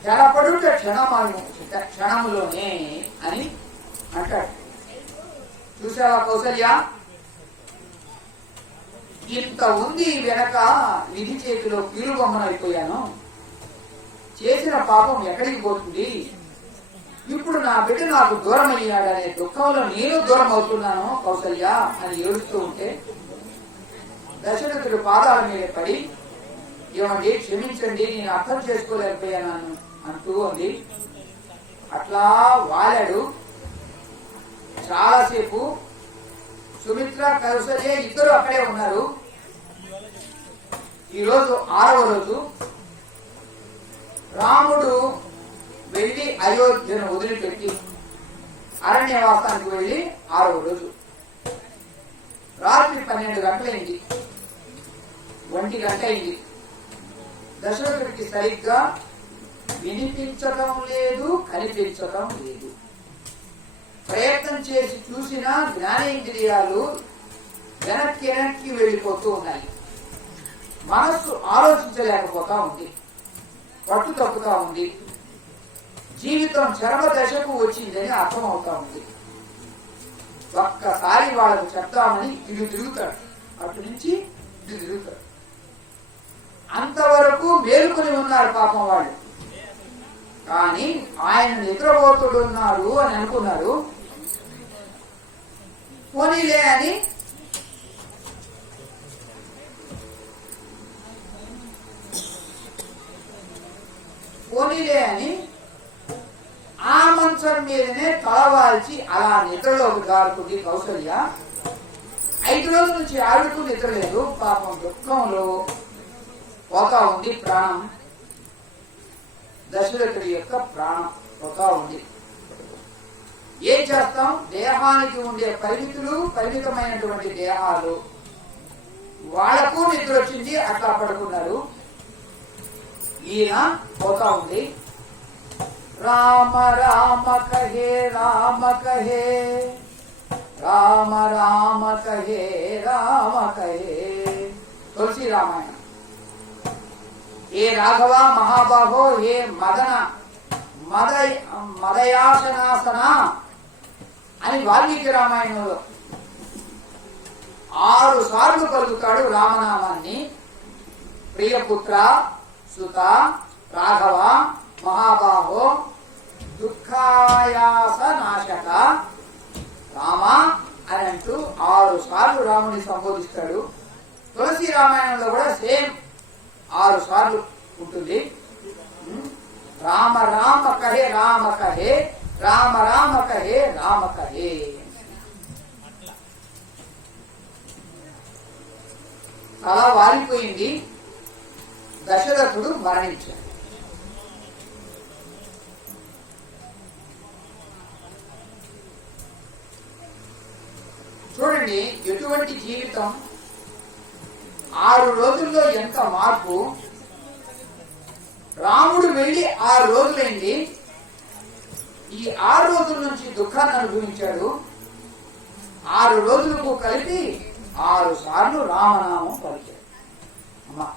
క్షణపడుట క్షణములోనే అని అంటాడు. చూసావా కౌసల్య, ఇంత ఉంది వెనక విధి చేతిలో కీలుబొమ్మనైపోయాను. చేసిన పాపం ఎక్కడికి పోతుంది? ఇప్పుడు నా బిడ్డ నాకు దూరం అయ్యాడనే దుఃఖంలో నేను దూరం అవుతున్నాను కౌసల్య అని ఏడుస్తూ ఉంటే దశరథుడు పాదాల మీద పడి, ఏమండి క్షమించండి, నేను అర్థం చేసుకోలేకపోయాను అంటూ ఉంది. అట్లా వాలాడు చాలాసేపు. సుమిత్ర కౌసల్య ఇద్దరు అక్కడే ఉన్నారు. ఈరోజు 6వ రోజు. రాముడు వెళ్లి అయోధ్యను వదిలిపెట్టి అరణ్యవాసానికి వెళ్లి 6వ రోజు. రాత్రి 12 గంటలైంది, 1 గంట అయింది. దశరథుడికి సరిగ్గా వినిపించటం లేదు, కనిపించటం లేదు. ప్రయత్నం చేసి చూసినా జ్ఞానేంద్రియాలు వెనక్కి వెళ్లిపోతూ ఉన్నాయి. మనస్సు ఆలోచించలేకపోతా ఉంది, పట్టు తప్పుతా ఉంది. జీవితం చరమ దశకు వచ్చిందని అర్థమవుతా ఉంది. ఒక్కసారి వాళ్ళకు చెప్తామని ఇటు తిరుగుతాడు, అటు నుంచి ఇటు తిరుగుతాడు. అంతవరకు మేలుకొని ఉన్నారు పాపం వాళ్ళు. కానీ ఆయన నిద్రపోతుడున్నారు అని అనుకున్నారు. పోనీలే అని ఆ మంచం మీదనే తలవాల్చి అలా నిద్రలోకి జారుకుంది కౌసల్య. 5 రోజుల నుంచి ఆవిడకు నిద్ర లేదు. పాపం దుఃఖంలో పోతా ఉంది ప్రాణం. దశరథుడి యొక్క ప్రాణం పోతా ఉంది. ఏం చేస్తాం? దేహానికి ఉండే పరిమితమైనటువంటి దేహాలు వాళ్లకు నిద్ర వచ్చింది, అట్లా పడుకున్నారు. ఈయన పోతా ఉంది. రామ రామ కహే రామ కహే, రామ రామ కహే రామ కహే. తులసి రామాయణం. ఏ రాఘవ మహాబాహో, ఏ మదయాసనాసన అని వాల్మీకి రామాయణంలో 6 సార్లు పలుకుతాడు రామనామాన్ని. ప్రియపుత్ర, సుత, రాఘవ, మహాబాహో, దుఃఖాయాస నాశక రామ అని అంటూ 6 సార్లు రాముని సంబోధిస్తాడు. తులసి రామాయణంలో కూడా సేమ్ 6 సార్లు ఉంటుంది. రామ రామ కహే రామ కహే, రామ రామ కహే రామ కహే. తల వాలిపోయింది. దశరథుడు మరణించాడు. చూడండి ఎటువంటి జీవితం. 6 రోజుల్లో ఎంత మార్పు. రాముడు వెళ్లి 6 రోజులైంది. ఈ 6 రోజుల నుంచి దుఃఖాన్ని అనుభవించాడు. 6 రోజులకు కలిపి 6 సార్లు రామనామం పలికాడు. అమ్మా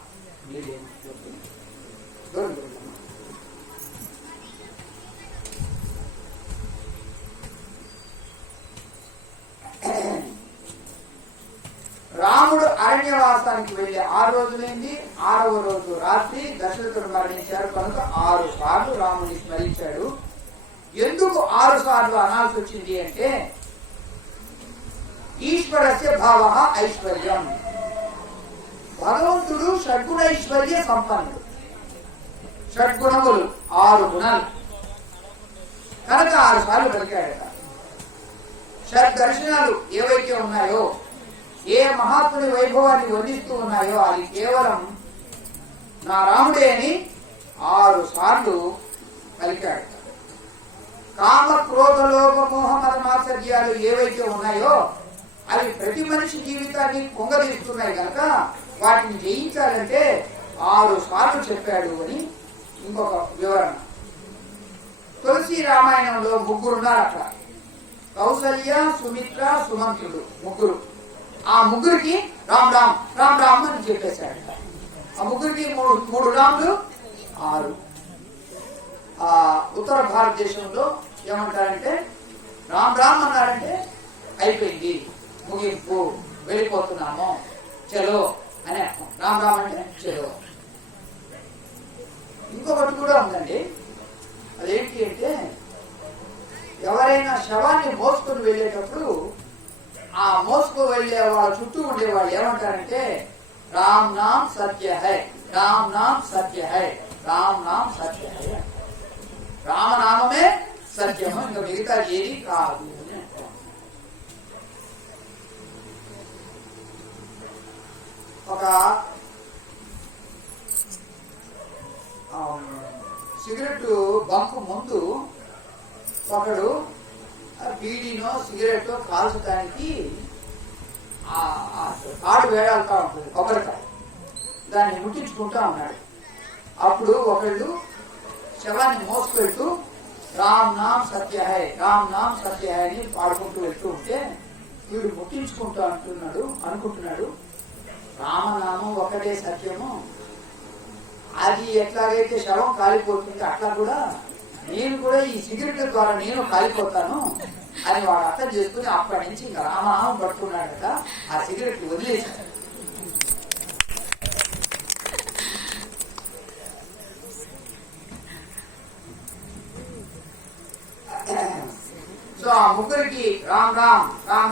రాముడు అరణ్యవాసానికి వెళ్లి 6 రోజులైంది. 6వ రోజు రాత్రి దశరథుడు మరణించారు కనుక 6 సార్లు రాముని స్మరించాడు. ఎందుకు 6 సార్లు అనాల్సి వచ్చింది అంటే, ఈశ్వరస్య భావ ఐశ్వర్యం. భగవంతుడు షడ్గుణైశ్వర్య సంపన్నుడు. షడ్గుణములు 6 గుణాలు కనుక 6 సార్లు పలికాడట. షడ్దర్శనాలు ఏవైతే ఉన్నాయో, ఏ మహాత్ముని వైభవాన్ని వర్ణిస్తూ ఉన్నాయో అది కేవలం నా రాముడే అని 6 సార్లు పలికాడు. కామ క్రోధ లోభ మోహ మద మాత్సర్యాలు ఏవైతే ఉన్నాయో అవి ప్రతి మనిషి జీవితాన్ని కుంగదీస్తున్నాయి కనుక వాటిని జయించాలంటే 6 సార్లు చెప్పాడు అని ఇంకొక వివరణ. తులసి రామాయణంలో 3 ఉన్నారు అక్కడ. కౌసల్య, సుమిత్ర, సుమంత్రుడు 3. ఆ 3కి రామ్ రామ్ రామ్ రామ్ అని చెప్పేశాడు. ఆ 3కి 3 రాములు 6. ఆ ఉత్తర భారతదేశంలో ఏమంటారంటే రామ్ రామ్ అన్నారంటే అయిపోయింది, ముగింపు, వెళ్ళిపోతున్నాము, చలో అని అర్థం. రామ్ రామ్ అంటే చలో. ఇంకొకటి కూడా ఉందండి, అదేంటి అంటే ఎవరైనా శవాన్ని మోసుకొని వెళ్ళేటప్పుడు ఆ మోసుకు వెళ్లే వాళ్ళ చుట్టూ ఉండేవాళ్ళు ఏమంటారంటే రామ్ నామ్ సత్య హై, రామ్ నామ్ సత్య హై, రామ్ నామ్ సత్య హై. రామనామమే సత్యము, ఇంకా మిగతా ఏది కాదు. ఒక సిగరెట్ బంకు ముందు ఒకడు బీడీనో సిగరెట్ కాల్చడానికి తాడు వేలాడుతూ ఉంటుంది, కొబ్బరికాయ, దాన్ని ముట్టించుకుంటా ఉన్నాడు. అప్పుడు ఒకళ్ళు శవాన్ని మోసుకెళ్తూ రామ్ నామ్ సత్య హై, రామ్ నామ్ సత్య హై అని పాడుకుంటూ వెళ్తూ ఉంటే వీడు ముట్టించుకుంటూ అనుకుంటున్నాడు రామనామం ఒకటే సత్యము, అది ఎట్లాగైతే శవం కాలిపోతుంది అట్లా కూడా నేను కూడా ఈ సిగరెట్ల ద్వారా నేను కాలిపోతాను అని వాడు అర్థం చేసుకుని అప్పటి నుంచి ఇంకా రామనామం పడుతున్నాడట, ఆ సిగరెట్ వదిలేశాడు. సో ఆ ముగ్గురికి రామ్ రామ్ రామ్